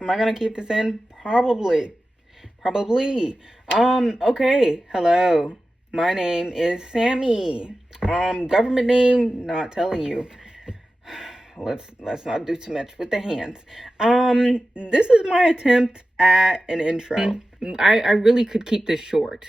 Am I gonna keep this in? Probably. Probably. Okay. Hello. My name is Sammy. Government name, not telling you. Let's not do too much with the hands. This is my attempt at an intro. I really could keep this short.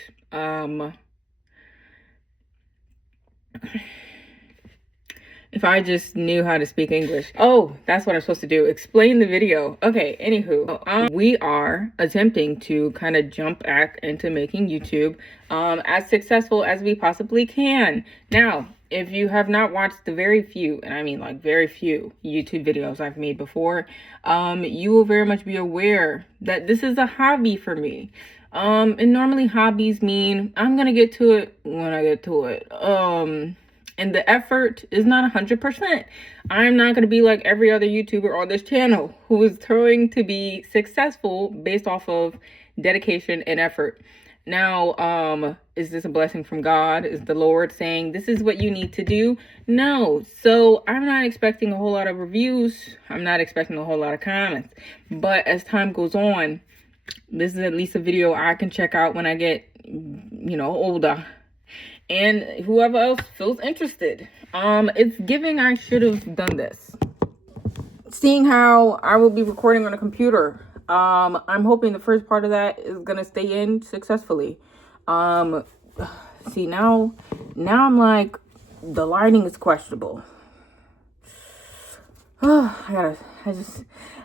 If I just knew how to speak English. Oh, that's what I'm supposed to do. Explain the video. Okay, anywho, we are attempting to kind of jump back into making YouTube as successful as we possibly can. Now, if you have not watched the very few, and I mean like very few YouTube videos I've made before, you will very much be aware that this is a hobby for me. And normally hobbies mean I'm gonna get to it when I get to it. And the effort is not 100%. I'm not going to be like every other YouTuber on this channel who is trying to be successful based off of dedication and effort. Now, is this a blessing from God? Is the Lord saying this is what you need to do? No. So I'm not expecting a whole lot of reviews. I'm not expecting a whole lot of comments. But as time goes on, this is at least a video I can check out when I get, older. And whoever else feels interested. It's giving I should have done this. Seeing how I will be recording on a computer, I'm hoping the first part of that is gonna stay in successfully. See now I'm like, the lighting is questionable. I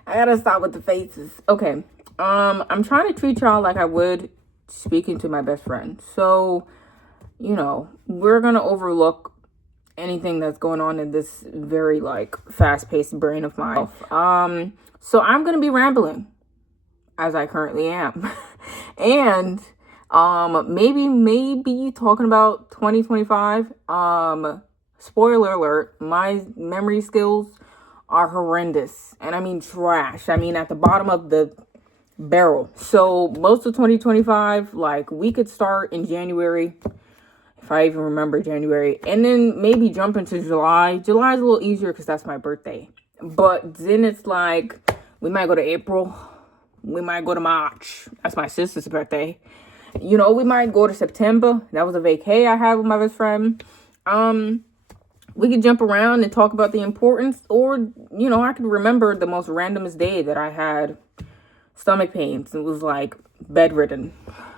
gotta stop with the faces. Okay. I'm trying to treat y'all like I would speaking to my best friend. So, we're going to overlook anything that's going on in this very fast-paced brain of mine. So I'm going to be rambling as I currently am. And maybe talking about 2025. Spoiler alert, my memory skills are horrendous. And I mean trash. I mean at the bottom of the barrel. So most of 2025, we could start in January, if I even remember January, and then maybe jump into July. July is a little easier because that's my birthday. But then it's we might go to April. We might go to March. That's my sister's birthday. We might go to September. That was a vacay I had with my best friend. We could jump around and talk about the importance, or, I could remember the most randomest day that I had stomach pains. It was bedridden.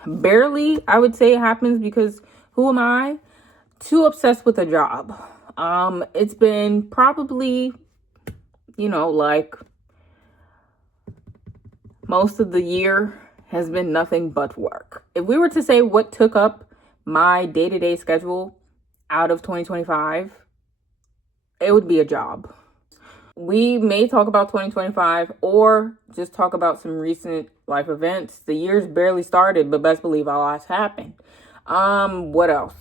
Barely, I would say it happens because who am I? Too obsessed with a job. It's been probably, most of the year has been nothing but work. If we were to say what took up my day-to-day schedule out of 2025, it would be a job. We may talk about 2025 or just talk about some recent life events. The year's barely started, but best believe a lot's happened. What else?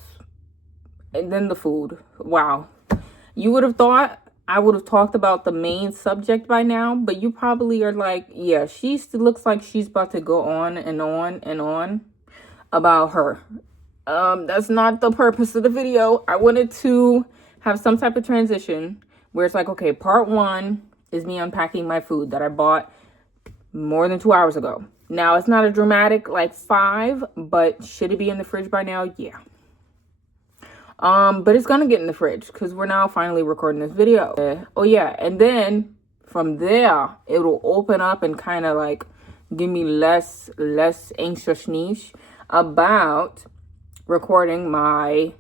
And then the food. Wow. You would have thought I would have talked about the main subject by now, but you probably are yeah, she looks like she's about to go on and on and on about her. That's not the purpose of the video. I wanted to have some type of transition where it's okay, part one is me unpacking my food that I bought more than 2 hours ago. Now, it's not a dramatic 5, but should it be in the fridge by now? Yeah. But it's gonna get in the fridge because we're now finally recording this video. Oh yeah, and then from there, it'll open up and kind of give me less anxious niche about recording my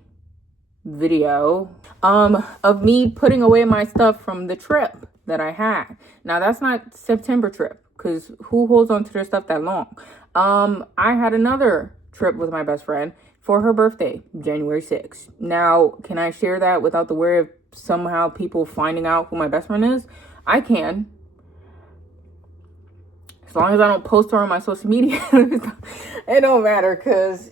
video of me putting away my stuff from the trip that I had. Now, that's not September trip, because who holds on to their stuff that long? I had another trip with my best friend for her birthday, January 6th. Now, can I share that without the worry of somehow people finding out who my best friend is? I can. As long as I don't post her on my social media. It don't matter, because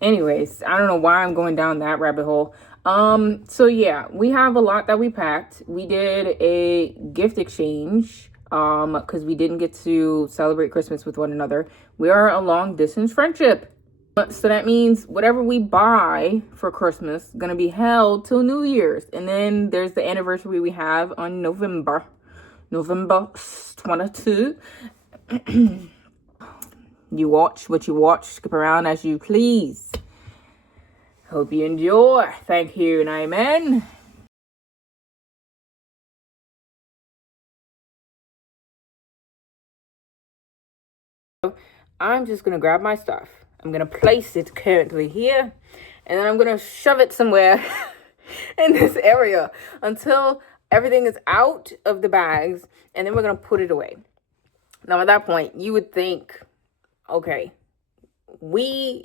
anyways, I don't know why I'm going down that rabbit hole. So yeah, we have a lot that we packed. We did a gift exchange because we didn't get to celebrate Christmas with one another. We are a long distance friendship. So that means whatever we buy for Christmas is going to be held till New Year's. And then there's the anniversary we have on November. November 22. You watch what you watch. Skip around as you please. Hope you enjoy. Thank you and amen. I'm just going to grab my stuff. I'm going to place it currently here. And then I'm going to shove it somewhere in this area until everything is out of the bags. And then we're going to put it away. Now, at that point, you would think, okay, we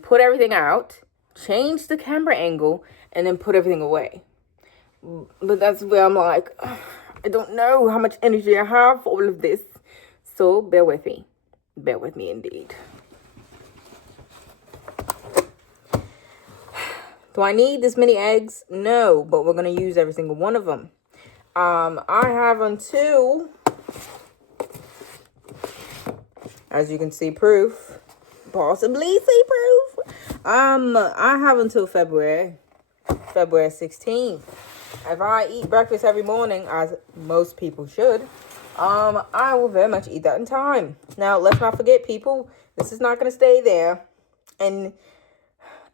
put everything out, change the camera angle, and then put everything away. But that's where I'm like, I don't know how much energy I have for all of this. So bear with me. Bear with me indeed. Do I need this many eggs? No, but we're going to use every single one of them. I have until, as you can see, proof. Possibly see proof. I have until February 16th. If I eat breakfast every morning, as most people should, I will very much eat that in time. Now, let's not forget, people, this is not going to stay there. And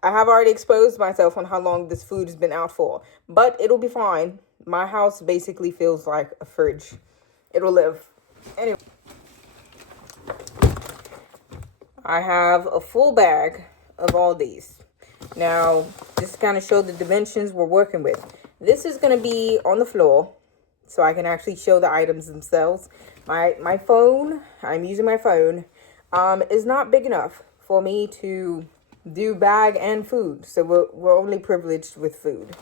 I have already exposed myself on how long this food has been out for. But it'll be fine. My house basically feels like a fridge. It'll live. Anyway. I have a full bag of all these. Now, just to kind of show the dimensions we're working with. This is going to be on the floor, so I can actually show the items themselves. My phone, I'm using my phone, is not big enough for me to do bag and food. So we're only privileged with food.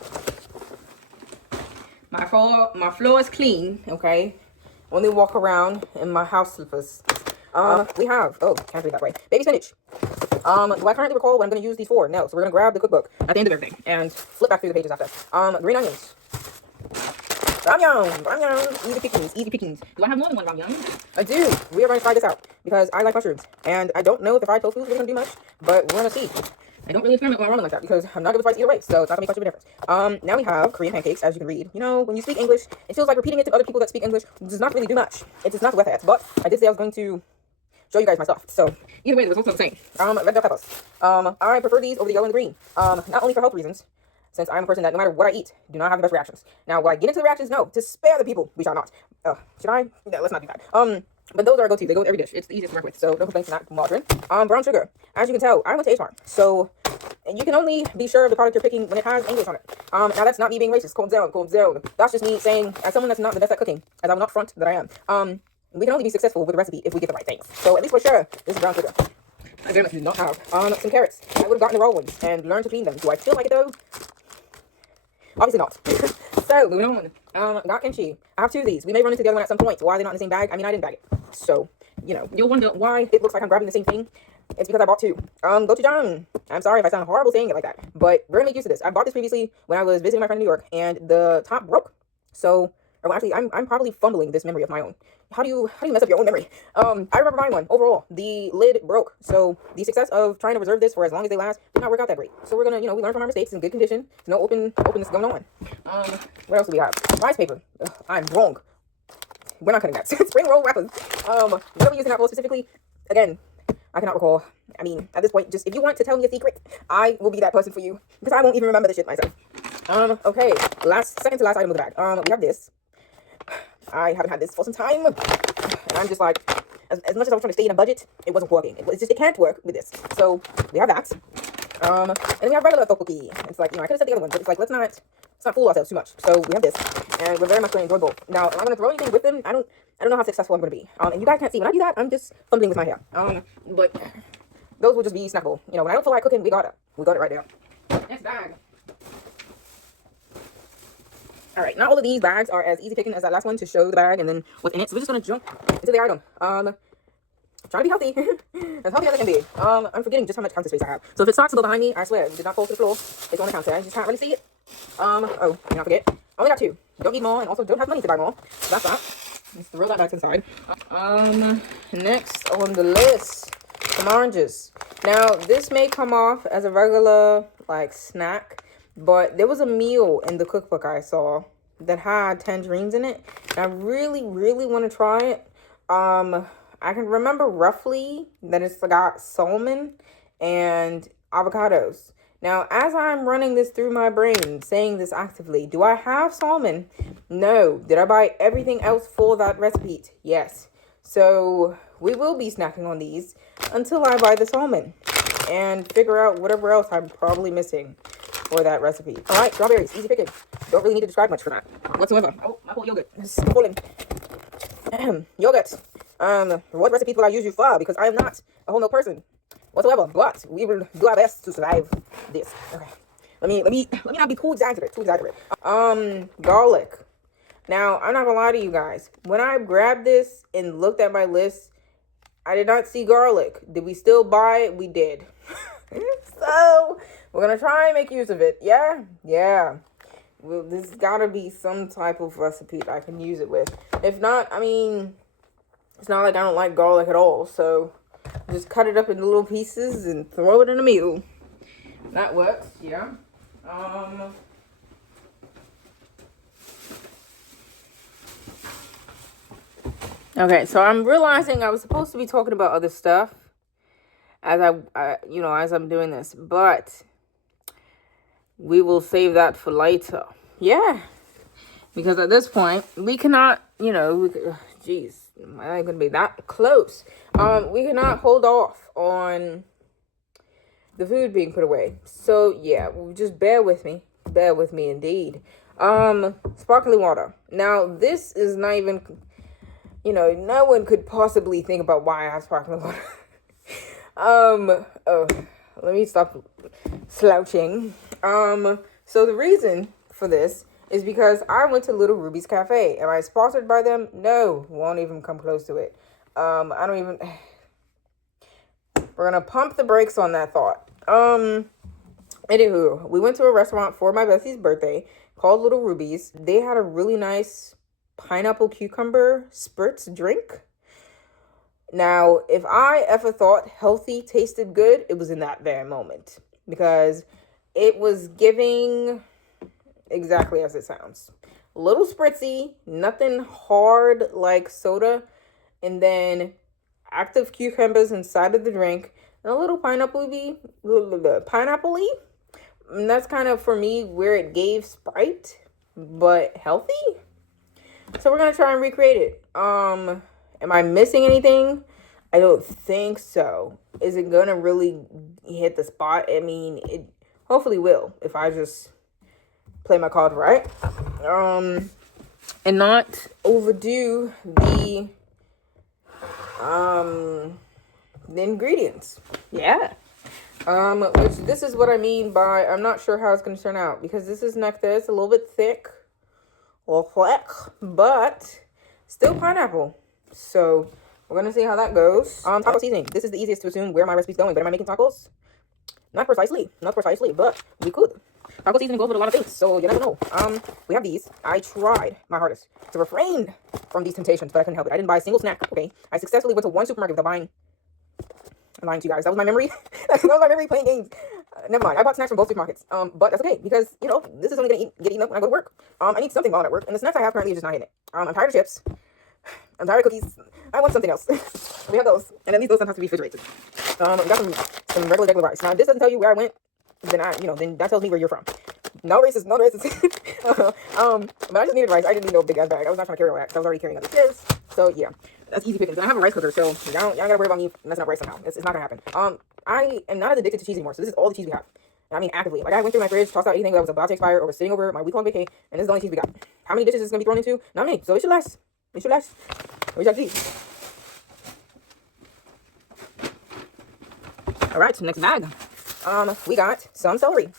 My floor is clean, okay? Only walk around in my house slippers. We have, can't read that way. Baby spinach. Do I currently recall what I'm going to use these for? No. So we're going to grab the cookbook at the end of everything and flip back through the pages after. Green onions. Ramyun. Easy pickings. Do I have more than one ramyun? I do. We are going to try this out because I like mushrooms. And I don't know if the fried tofu is going to do much, but we're going to see. I don't really experiment when I'm ramen like that because I'm not good with spice either way, so it's not going to make much of a difference. Now we have Korean pancakes, as you can read. You know, when you speak English, it feels like repeating it to other people that speak English does not really do much. It is not worth it. But I did say I was going to show you guys my stuff. So either way, the results are the same. Red bell peppers. I prefer these over the yellow and the green. Not only for health reasons, since I'm a person that no matter what I eat, do not have the best reactions. Now, will I get into the reactions? No. To spare the people, we shall not. Should I? No, let's not do that. But those are a go-to. They go with every dish. It's the easiest to work with. So no complaints, not margarine. Brown sugar. As you can tell, I went to H-mart. So you can only be sure of the product you're picking when it has English on it. Now that's not me being racist. Calm down. That's just me saying, as someone that's not the best at cooking, as I'm not front that I am, we can only be successful with the recipe if we get the right things. So at least for sure, this is brown sugar. I very much do not have. Some carrots. I would have gotten the raw ones and learned to clean them. Do I feel like it though? Obviously not. So, moving on. Got kimchi. I have two of these. We may run into the other one at some point. Why are they not in the same bag? I mean, I didn't bag it. So, you'll wonder why it looks like I'm grabbing the same thing. It's because I bought two. Gochujang. I'm sorry if I sound horrible saying it like that, but we're gonna make use of this. I bought this previously when I was visiting my friend in New York, and the top broke. So, or actually, I'm probably fumbling this memory of my own. How do you mess up your own memory? I remember buying one. Overall, the lid broke. So the success of trying to reserve this for as long as they last did not work out that great. So we're gonna, we learn from our mistakes in good condition. No openness going on. What else do we have? Rice paper. Ugh, I'm wrong. We're not cutting that. Spring roll wrappers. What are we using that for specifically? Again, I cannot recall. I mean, at this point, just if you want to tell me a secret, I will be that person for you because I won't even remember the shit myself. Okay. Second to last item of the bag. We have this. I haven't had this for some time, and I'm just like, as much as I was trying to stay in a budget, it wasn't working. It can't work with this. So we have that. And we have regular tteokbokki. It's like, I could have said the other one, but it's like, let's not fool ourselves too much. So we have this, and we're very much going to enjoy both. Now, am I going to throw anything with them? I don't know how successful I'm going to be. And you guys can't see when I do that. I'm just fumbling with my hair. But those will just be snackable. When I don't feel like cooking, we got it right there. Next bag. All right, not all of these bags are as easy picking as that last one to show the bag and then what's in it. So we're just gonna jump into the item. Trying to be healthy, as healthy as I can be. I'm forgetting just how much counter space I have. So if it starts to go behind me, I swear, it did not fall to the floor. It's on the counter. I just can't really see it. Oh, do not forget. I only got two. Don't need more, and also don't have money to buy more. So that's that. Let's throw that back to the side. Next on the list, some oranges. Now this may come off as a regular snack. But there was a meal in the cookbook I saw that had tangerines in it. And I really, really want to try it. I can remember roughly that it's got salmon and avocados. Now, as I'm running this through my brain, saying this actively, do I have salmon? No. Did I buy everything else for that recipe? Yes. So we will be snacking on these until I buy the salmon and figure out whatever else I'm probably missing for that recipe. All right, strawberries, easy picking. Don't really need to describe much for that whatsoever. Oh, my whole yogurt is falling. Yogurt. What recipes will I use you for? Because I am not a whole milk person whatsoever. But we will do our best to survive this. Okay. Let me not be too exaggerated. Garlic. Now, I'm not gonna lie to you guys. When I grabbed this and looked at my list, I did not see garlic. Did we still buy it? We did. So we're gonna try and make use of it. Yeah. Well, there's gotta be some type of recipe that I can use it with. If not, I mean, it's not like I don't like garlic at all. So just cut it up into little pieces and throw it in a meal. That works. Yeah. Okay, so I'm realizing I was supposed to be talking about other stuff as as I'm doing this, but we will save that for later. Yeah, because at this point we cannot, geez, am I gonna be that close? We cannot hold off on the food being put away. So yeah, just bear with me indeed. Sparkling water. Now this is not even, no one could possibly think about why I have sparkling water. Let me stop slouching. So the reason for this is because I went to Little Ruby's Cafe. Am I sponsored by them? No, won't even come close to it. We're gonna pump the brakes on that thought. Anywho, we went to a restaurant for my bestie's birthday called Little Ruby's. They had a really nice pineapple cucumber spritz drink. Now, if I ever thought healthy tasted good, it was in that very moment, because it was giving exactly as it sounds. A little spritzy, nothing hard like soda, and then active cucumbers inside of the drink, and a little pineapple-y. And that's kind of, for me, where it gave Sprite, but healthy. So we're going to try and recreate it. Am I missing anything? I don't think so. Is it going to really hit the spot? I mean, it hopefully will if I just play my card right. And not overdo the ingredients. Yeah. Which this is what I mean by I'm not sure how it's going to turn out, because this is nectar. It's a little bit thick. But still pineapple. So we're gonna see how that goes. Taco seasoning. This is the easiest to assume where my recipe's going. But am I making tacos? Not precisely, but we could. Taco seasoning goes with a lot of things, so you never know. We have these. I tried my hardest to refrain from these temptations, but I couldn't help it. I didn't buy a single snack. Okay, I successfully went to one supermarket without buying. I'm lying to you guys. That was my memory. that was my memory playing games. Never mind. I bought snacks from both supermarkets. But that's okay, because this is only gonna get eaten up when I go to work. I need something while I'm at work, and the snacks I have currently are just not hitting it. I'm tired of chips. I'm tired of cookies. I want something else. We have those, and at least those don't have to be refrigerated. We got some regular rice. Now, if this doesn't tell you where I went, then then that tells me where you're from. No racist. But I just needed rice. I didn't need no big ass bag. I was not trying to carry all that, because I was already carrying other kids. So yeah, that's easy pickings. I have a rice cooker, so y'all gotta worry about me messing up rice somehow. It's not gonna happen. I am not as addicted to cheese anymore, so this is all the cheese we have. I mean, actively. Like, I went through my fridge, tossed out anything that was about to expire or was sitting over my week-long vacay, and this is the only cheese we got. How many dishes is going to be thrown into? Not many. So it should last. Where's that cheese? All right, next bag. We got some celery.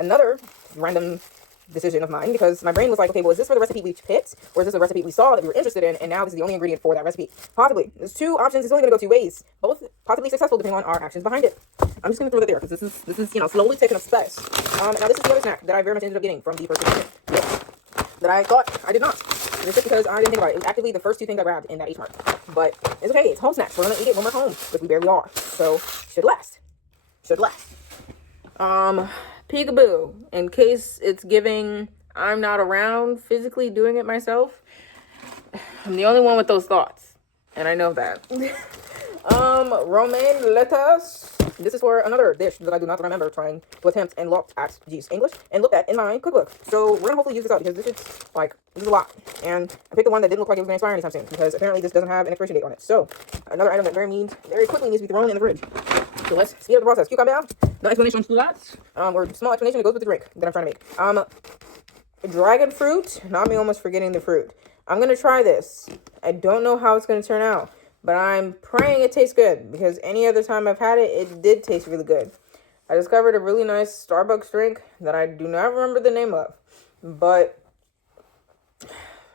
Another random decision of mine, because my brain was like, okay, well, is this for the recipe we picked, or is this a recipe we saw that we were interested in, and now this is the only ingredient for that recipe? Possibly. There's two options. It's only going to go two ways, both possibly successful depending on our actions behind it. I'm just going to throw that there, because this is slowly taking up space. Now this is the other snack that I very much ended up getting from the first ingredient. Yes. That I thought I did not. It's just because I didn't think about it. It was actively the first two things I grabbed in that H-mart. But it's okay. It's home snacks. We're going to eat it when we're home, because we barely are. So should last. Peekaboo. In case it's giving I'm not around physically doing it myself, I'm the only one with those thoughts, and I know that. Romaine lettuce. This is for another dish that I do not remember trying to attempt and looked at, English, and looked at in my cookbook. So we're gonna hopefully use this up because this is a lot. And I picked the one that didn't look like it was gonna expire anytime soon because apparently this doesn't have an expiration date on it. So another item that very quickly needs to be thrown in the fridge. So let's speed up the process. Cucumber. No explanation to that. Or small explanation that goes with the drink that I'm trying to make. Dragon fruit. Not me almost forgetting the fruit. I'm gonna try this. I don't know how it's gonna turn out, but I'm praying it tastes good because any other time I've had it, it did taste really good. I discovered a really nice Starbucks drink that I do not remember the name of, but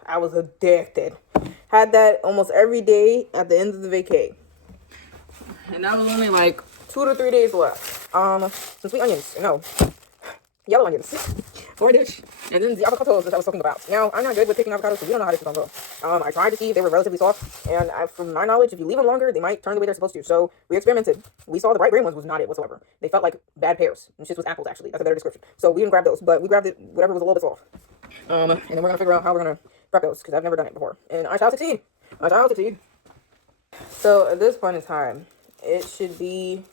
I was addicted. Had that almost every day at the end of the vacay. And that was only like 2 to 3 days left. Some sweet onions. No. Yellow onions. For a dish. And then the avocados that I was talking about. Now, I'm not good with picking avocados, so we don't know how this is going to go. I tried to see if they were relatively soft. And from my knowledge, if you leave them longer, they might turn the way they're supposed to. So we experimented. We saw the bright green ones was not it whatsoever. They felt like bad pears. And shit was apples, actually. That's a better description. So we didn't grab those. But we grabbed it, whatever was a little bit soft. And then we're going to figure out how we're going to prep those. Because I've never done it before. And I shall succeed. I shall succeed. So at this point in time, it should be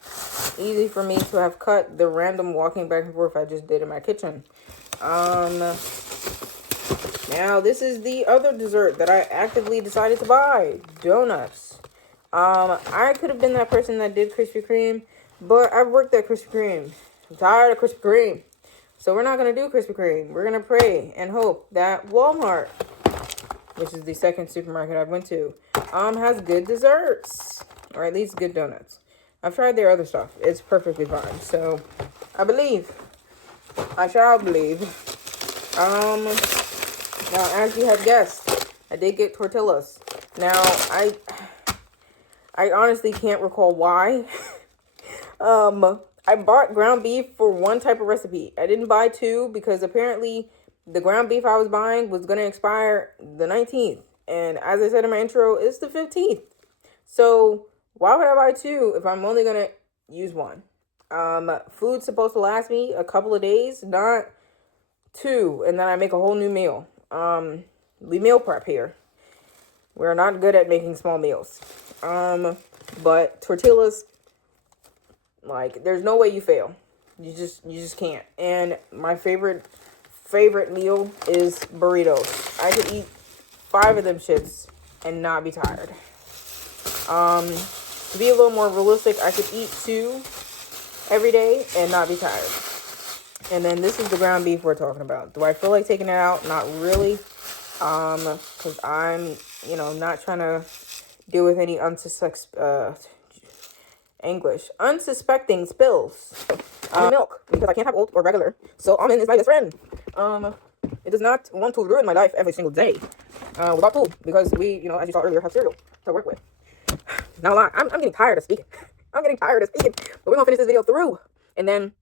easy for me to have cut the random walking back and forth I just did in my kitchen. Now this is the other dessert that I actively decided to buy. Donuts. I could have been that person that did Krispy Kreme, but I've worked at Krispy Kreme. I'm tired of Krispy Kreme. So we're not going to do Krispy Kreme. We're going to pray and hope that Walmart, which is the second supermarket I've went to, has good desserts. Or at least good donuts. I've tried their other stuff. It's perfectly fine. So, I believe. I shall believe. Now, as you have guessed, I did get tortillas. Now, I honestly can't recall why. I bought ground beef for one type of recipe. I didn't buy two because apparently the ground beef I was buying was going to expire the 19th. And as I said in my intro, it's the 15th. So, why would I buy two if I'm only going to use one? Food's supposed to last me a couple of days, not two, and then I make a whole new meal. We meal prep here. We're not good at making small meals. But tortillas, like, there's no way you fail. You just can't. And my favorite meal is burritos. I could eat 5 of them shits and not be tired. To be a little more realistic, I could eat 2 every day and not be tired. And then this is the ground beef we're talking about. Do I feel like taking it out? Not really. Because I'm, not trying to deal with any unsuspecting spills. Milk, because I can't have oat or regular. So almond is my best friend. It does not want to ruin my life every single day. Without food, because we, as you saw earlier, have cereal to work with. Not a lot. I'm getting tired of speaking. But we're gonna finish this video through, and then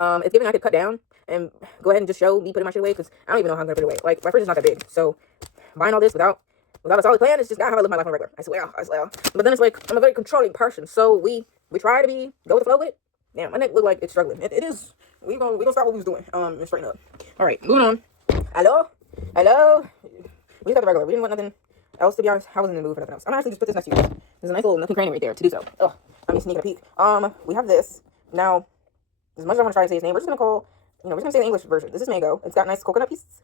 it's given I could cut down and go ahead and just show me putting my shit away because I don't even know how I'm gonna put it away. Like, my fridge is not that big, so buying all this without a solid plan is just not how I live my life on regular. I swear. But then it's like I'm a very controlling person, so we try to go with the flow with it. Damn, my neck look like it's struggling. It is. We gonna stop what we was doing. And straighten up. All right, moving on. Hello. We just got the regular. We didn't want nothing else, to be honest. I wasn't in the mood for nothing else. I'm actually just put this next to you guys. There's a nice little nookie cranny right there to do so. Oh, let me sneak a peek. We have this. Now, as much as I want to try to say his name, we're just gonna say the English version. This is mango. It's got nice coconut pieces.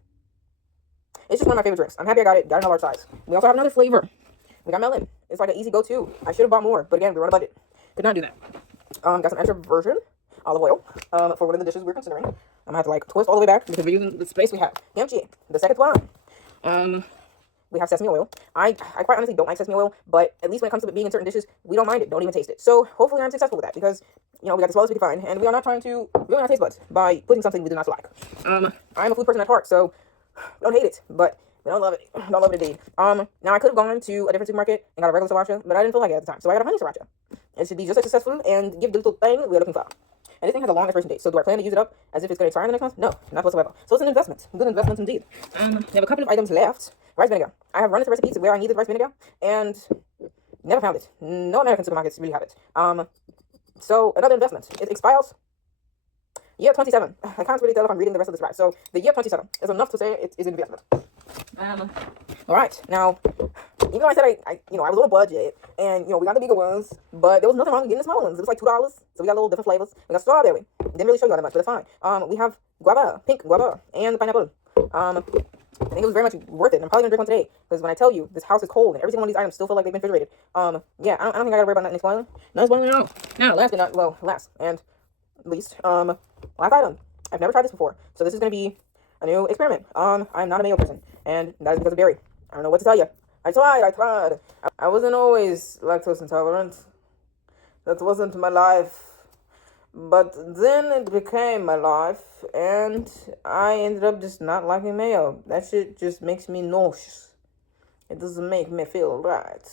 It's just one of my favorite drinks. I'm happy I got it. Got it in a large size. We also have another flavor. We got melon. It's like an easy go-to. I should have bought more, but again, we were on a budget. Could not do that. Got some extra virgin olive oil for one of the dishes we're considering. I'm gonna have to twist all the way back because we're using the space we have. Kimchi, the second one. We have sesame oil. I quite honestly don't like sesame oil, but at least when it comes to it being in certain dishes, we don't mind it. Don't even taste it. So hopefully I'm successful with that because, we got the smallest we can find, and we are not trying to ruin our taste buds by putting something we do not like. I'm a food person at heart, so we don't hate it, but we don't love it. Don't love it indeed. Now I could have gone to a different supermarket and got a regular sriracha, but I didn't feel like it at the time, so I got a honey sriracha. It should be just as successful and give the little thing we're looking for. And this thing has a long expiration date, so do I plan to use it up as if it's going to expire in the next month? No, not whatsoever. So it's an investment. Good investment indeed. We have a couple of items left. Rice vinegar. I have run into recipes where I needed rice vinegar and never found it. No American supermarkets really have it. So another investment. It expires year 27. I can't really tell if I'm reading the rest of this right. So the year 27 is enough to say it is an investment. All right, now, even though I said I was on a budget, and we got the bigger ones, but there was nothing wrong with getting the smaller ones. It was like $2, so we got a little different flavors. We got strawberry. Didn't really show you all that much, but it's fine. We have guava, pink guava, and pineapple. I think it was very much worth it. And I'm probably gonna drink one today because when I tell you this house is cold and every single one of these items still feel like they've been refrigerated. Yeah, I don't think I gotta worry about nothing spoiling. Nothing spoiling at all. Now, last and least, last item. I've never tried this before, so this is gonna be a new experiment. I'm not a mayo person, and that is because of dairy. I don't know what to tell you. I tried. I wasn't always lactose intolerant. That wasn't my life. But then it became my life, and I ended up just not liking mayo. That shit just makes me nauseous. It doesn't make me feel right.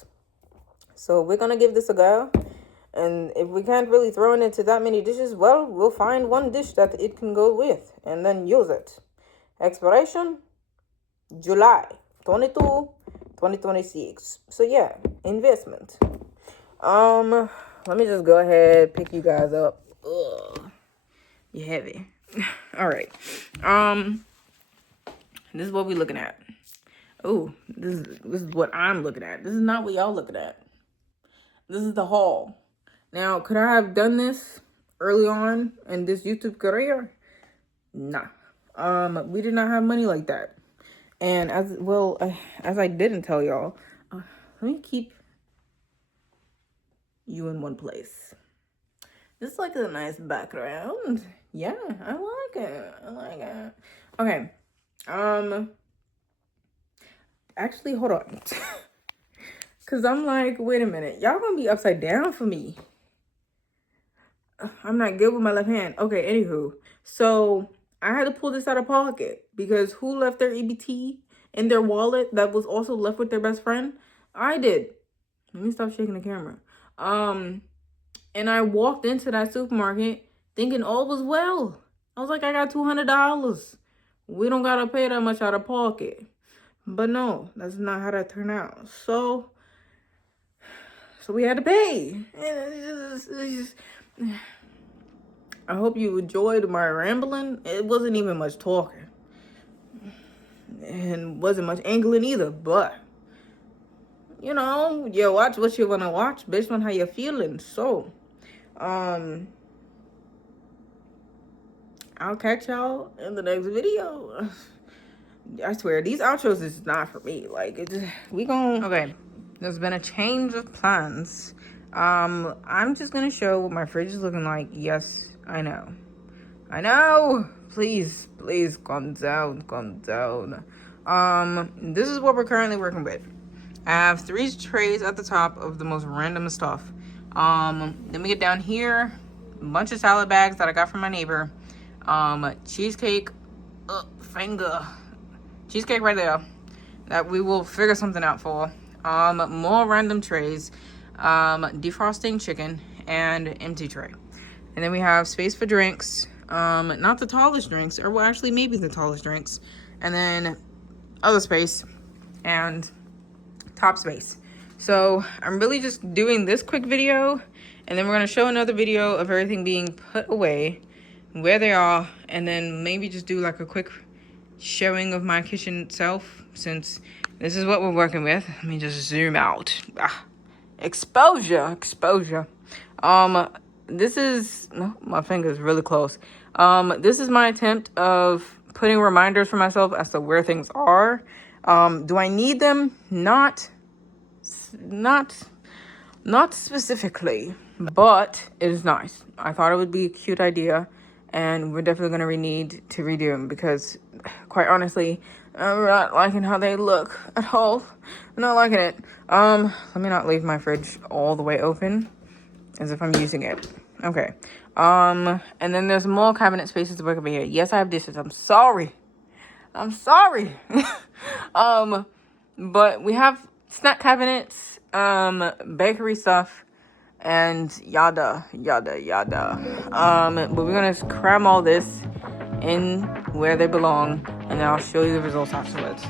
So we're gonna give this a go. And if we can't really throw it into that many dishes, well, we'll find one dish that it can go with and then use it. Expiration, July 22, 2026. So yeah, investment. Let me just go ahead, pick you guys up. Ugh, you're heavy. All right. This is what we're looking at. Oh, this is what I'm looking at. This is not what y'all looking at. This is the haul. Now, could I have done this early on in this YouTube career? Nah. We did not have money like that. And as I didn't tell y'all, let me keep you in one place. This is like a nice background. Yeah, I like it. Okay. Actually, hold on. Cause I'm like, wait a minute, y'all gonna be upside down for me. I'm not good with my left hand. Okay, anywho. So I had to pull this out of pocket because who left their EBT in their wallet that was also left with their best friend? I did. Let me stop shaking the camera. And I walked into that supermarket thinking all was well. I was like, I got $200. We don't gotta pay that much out of pocket. But no, that's not how that turned out. So we had to pay. I hope you enjoyed my rambling. It wasn't even much talking. And wasn't much angling either, but you watch what you wanna watch based on how you're feeling. So I'll catch y'all in the next video. I swear, these outros is not for me. Like, okay, there's been a change of plans. I'm just gonna show what my fridge is looking like. Yes, I know. Please, calm down. This is what we're currently working with. I have 3 trays at the top of the most random stuff. Then we get down here, a bunch of salad bags that I got from my neighbor. Cheesecake, cheesecake right there that we will figure something out for. More random trays, defrosting chicken, and empty tray. And then we have space for drinks, not the tallest drinks, or well, actually maybe the tallest drinks, and then other space and top space. So I'm really just doing this quick video, and then we're gonna show another video of everything being put away, where they are, and then maybe just do like a quick showing of my kitchen itself, since this is what we're working with. Let me just zoom out. Exposure. This is, no, my finger's really close. This is my attempt of putting reminders for myself as to where things are. Do I need them? Not specifically, but it is nice. I thought it would be a cute idea, and we're definitely gonna need to redo them because, quite honestly, I'm not liking how they look at all. I'm not liking it. Let me not leave my fridge all the way open as if I'm using it. Okay. And then there's more cabinet spaces to work over here. Yes, I have dishes. I'm sorry. But we have snack cabinets, bakery stuff, and yada. But we're gonna cram all this in where they belong, and then I'll show you the results afterwards.